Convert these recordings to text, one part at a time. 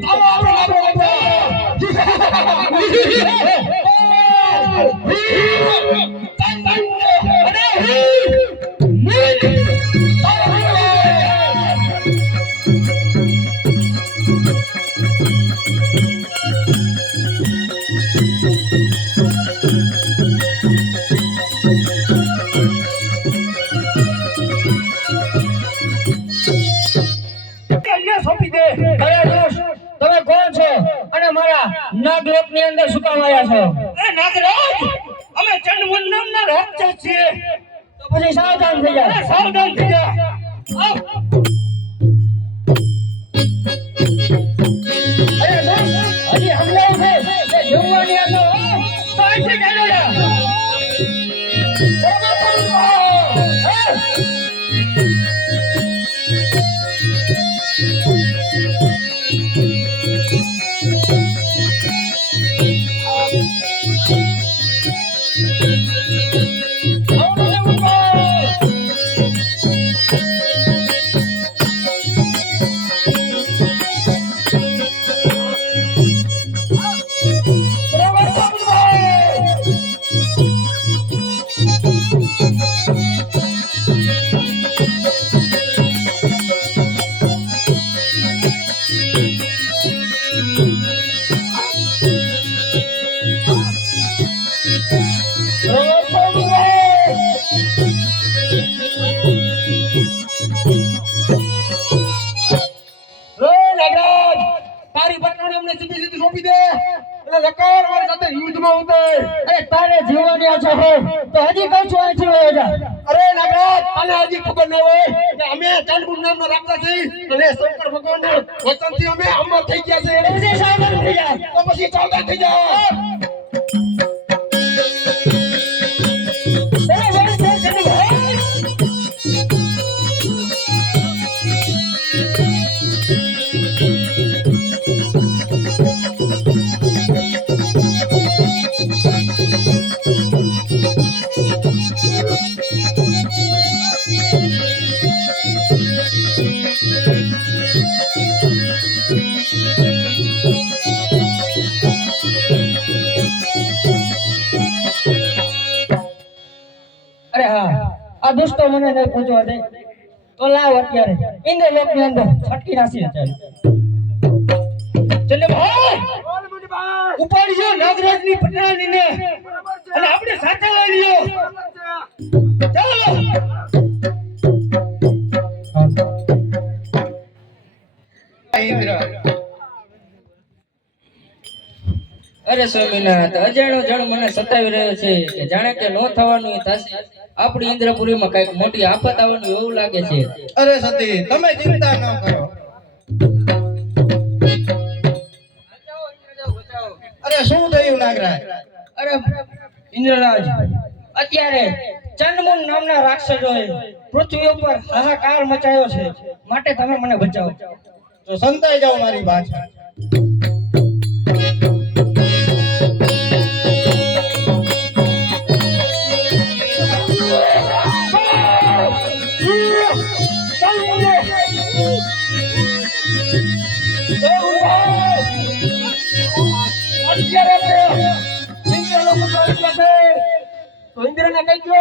ચાલો આપણે નાગલોક ની અંદર શું કામ આવ્યા છો? નાગરાજ, અમે ચંડમુંડ નામના રાક્ષસ છીએ. તો પછી સાવધાન થઈ જા. સાવધાન થઈ જા. અરે હજી હમણાં છે જોવાની અંદર પાછી ચાલો જા. તારે જીવવાની છે તો હજી કઈ છું અહીંથી વયો જા. અરે નાગરાજ, આને હજી ખબર ન હોય કે અમે ચંડમુંડ નામના રાક્ષસ છીએ અને શંકર ભગવાનના વચનથી અમે અમર થઈ ગયા છે. પછી સાવધાન થઈ જા. તો પછી સાવધાન થઈ જાઓ. અરે હા, આ દુષ્ટો મને નહીં પૂછવા દે તો લાવ અત્યારે ઇન્દ્રલોક ની અંદર છટકી નાસી ચાલ. ચલે ભાઈ, ઉપાડજો નાગરાજ ની પટરાની ને અને આપણે સાથે લઈ લ્યો. ચાલો. ઇન્દ્ર, અરે સ્વામીનાથ, અજાણ્યો જણ મને સતાવી રહ્યો છે કે જાણે કે નો થવાનું થશે. આપણી ઇન્દ્રપુરીમાં કઈક મોટી આફત આવવાનું એવું લાગે છે. અરે સતી, તમે ચિંતા ન કરો. અરે શું થયું નાગરાજ? અરે ઇન્દ્રરાજ, અત્યારે ચંડમુંડ નામના રાક્ષસોએ પૃથ્વી ઉપર હાહાકાર મચાયો છે, માટે તમે મને બચાવો. તો સંતાઈ જાઓ મારી પાછળ. તો ઇન્દ્રને કહી દો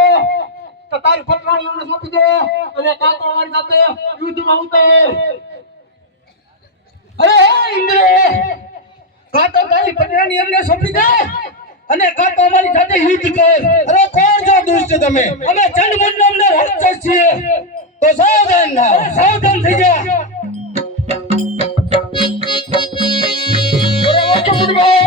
કે તારી પટરાણીઓને સોંપી દે અને કાંતો અમારી સાથે યુદ્ધમાં ઉતરે. અરે ઇન્દ્ર, કાંતો તારી પટરાણીઓને સોંપી દે અને કાંતો અમારી સાથે યુદ્ધ કર. અરે કોણ છો દુષ્ટ તમે? અમે ચંડમુંડ નામના રાક્ષસ છીએ. તો સાવધાન થાઓ. સાવધાન થઈ જા. અરે ઓછો મુડભાઈ,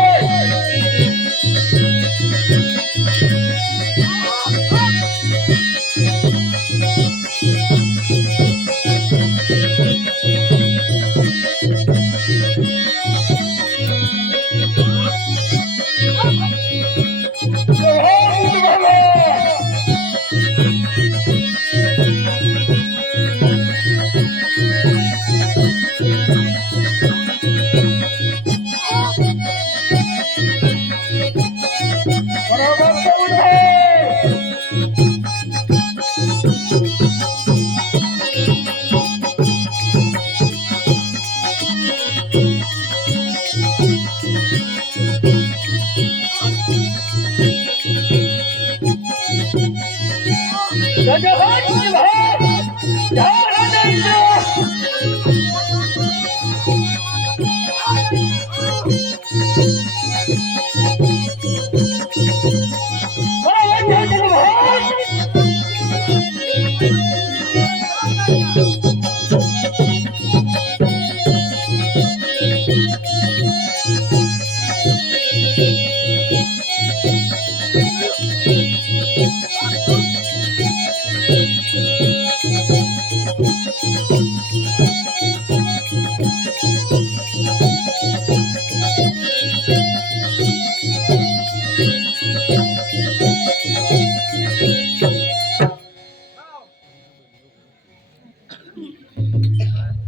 જય હો ભાઈ જય રાજા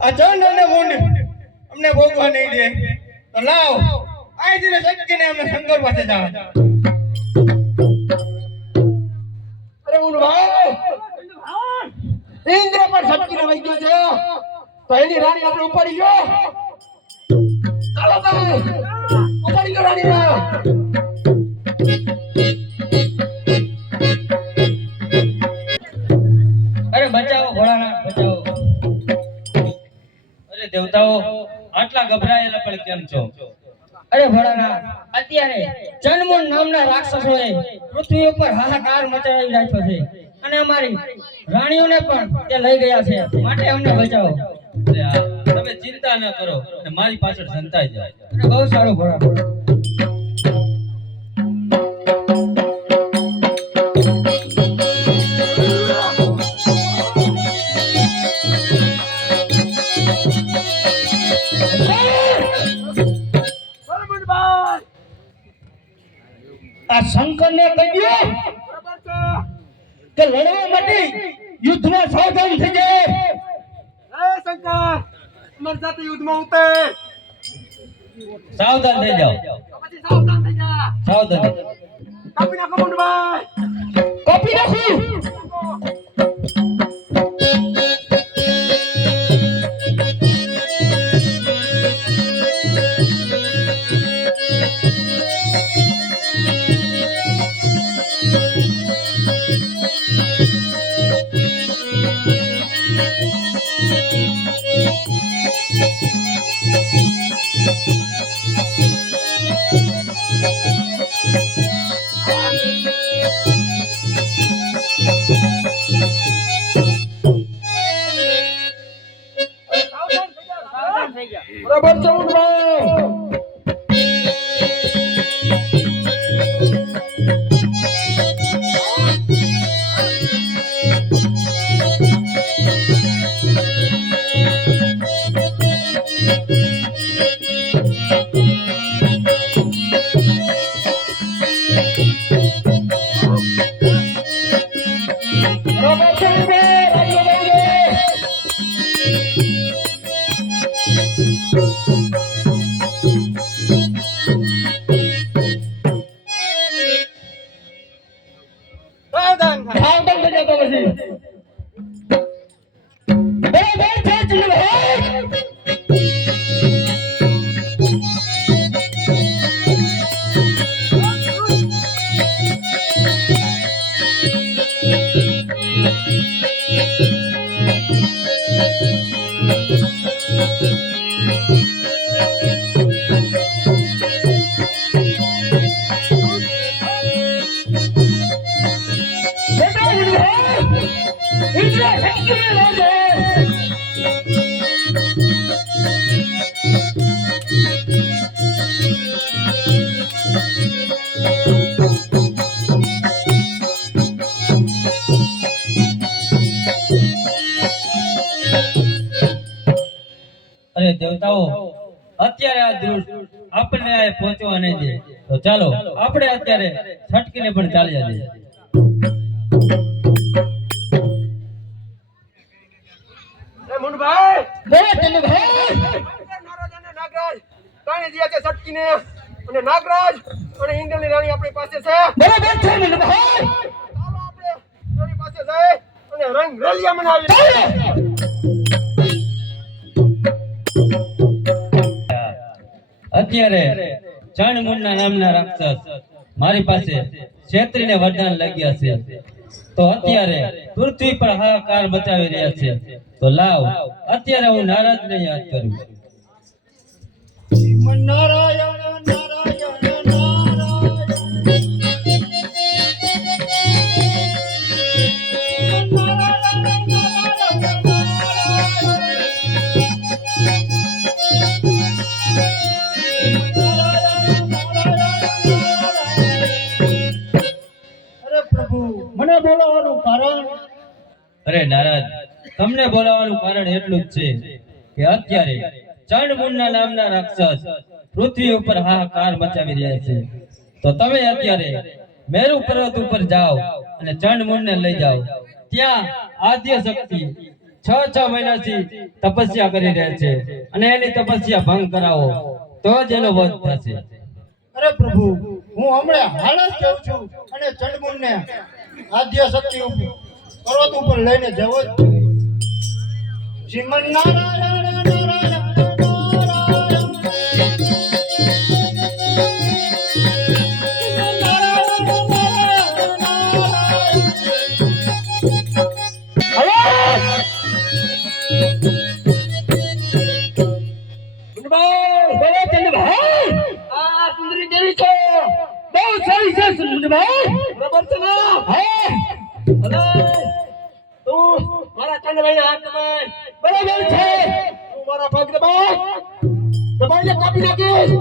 અચાનક મુંડ અમને ભોગવા નહીં દે તો લાવ આઈ દિને સચ્ચીને અમે શંકર પાસે જાવ અરે મુંડ ભાઈ ઇન્દ્ર પર સચ્ચીને વઈ ગયો છે તો એની રાણી આપણે ઉપાડી ગયો ચાલો તમે ઉપાડી ગયો રાણી અરે બચાવો ભોળાનાથ બચાવો. અરે દેવતાઓ આટલા ગભરાયેલા પણ કેમ છો? અરે ભોળાનાથ અત્યારે જન્મુન નામના રાક્ષસોએ પૃથ્વી ઉપર હાહાકાર મચાવી રાખ્યો છે અને અમારી રાણીઓને પણ તે લઈ ગયા છે, માટે અમને બચાવો. તમે ચિંતા ન કરો અને મારી પાછળ સંતાઈ જાઓ. બહુ સારું ભોળાનાથ. આ શંકરને કહ્યું કે લડવા માટે યુદ્ધમાં સાવધાન થઈ જાય. શંકર અમારી સાથે યુદ્ધમાં ઉતર. સાવધાન થઈ જાઓ. પછી સાવધાન થઈ જા. સાવધાન. કાપી નાખો મુંડભાઈ. કાપી નાખું. બરાબર છે મુંડભાઈ. બરાબર છે મુંડભાઈ. રાજ્ય સાવધાન થાય. સાવધાન થઈ જતો પછી. બરાબર છે ચિલ્લભાઈ. બેટા ચિલ્લભાઈ, ઇન્દ્ર શક્તિને લઈ જાય. અરે દેવતાઓ અત્યારે આ દૃઢ આપણને આ પહોંચવા નહીં દે, તો ચાલો આપણે અત્યારે છટકીને પણ ચાલી જઈએ. એ મુંડભાઈ. બોલો ચિલ્લભાઈ. નારદ અને નાગરાજ ત્રણેય જ્યાં છે સટકીને, અને નાગરાજ અને ઇન્દ્રની રાણી આપણી પાસે છે. બરાબર છે ચિલ્લભાઈ. ચાલો આપણે એની પાસે જઈએ અને રંગ રેલિયા મનાવીએ. અત્યારે ચણમુંડના નામના રાક્ષસ મારી પાસે ક્ષેત્રીને વરદાન લઈ ગયા છે તો અત્યારે પૃથ્વી પર હાહાકાર મચાવી રહ્યા છે. તો લાવ અત્યારે હું નારદને યાદ કરું. નારાયણ નારાયણ અરે પ્રભુ મને બોલાવવાનું કારણ અરે નારદ, તમને બોલાવવાનું કારણ એટલું જ છે કે અત્યારે ચંડમુંડના નામના રાક્ષસ પૃથ્વી ઉપર હાહાકાર મચાવી રહ્યા છે. તો તમે અત્યારે મેરુ પર્વત ઉપર જાઓ અને ચંડમુંડને લઈ જાઓ. ત્યાં આદ્ય શક્તિ 6 મહિનાથી તપસ્યા કરી રહ્યા છે અને એની તપસ્યા ભંગ કરાવો તો જ એનો વધ થશે. અરે પ્રભુ હું હમણાં હાલ જ જાઉં છું અને ચંડમુંડને આદ્ય શક્તિ પર્વત ઉપર લઈને જવો જ છું. શ્રીમન નારાયણ નારાયણ બરાબર છે ને? અરે તું મારા ચંડભાઈને હાથ દબાય. બરાબર છે. તું મારા પગ દબાય. દબાઈને કાપી નાખીશ.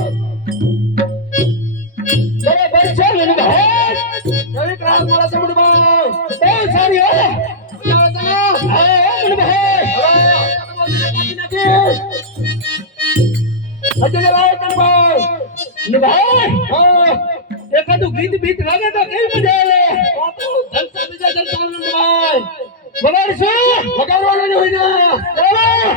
બરાબર છે વિનુભાઈ. કેવી ક્રાસ મારા ચંડભાઈ. બહુ સારી હો. મજા આવે છે ને? હા વિનુભાઈ. કાપી નાખીશ. હજુ જવાય ચંડભાઈ. વિનુભાઈ હા એકાદું ગીત બીત વાગે તો કેવી મજા આવે. જલસા બીજા જલસા ચંડભાઈ. વગાડશું વગાડવાનું હોય ને. ચાલો.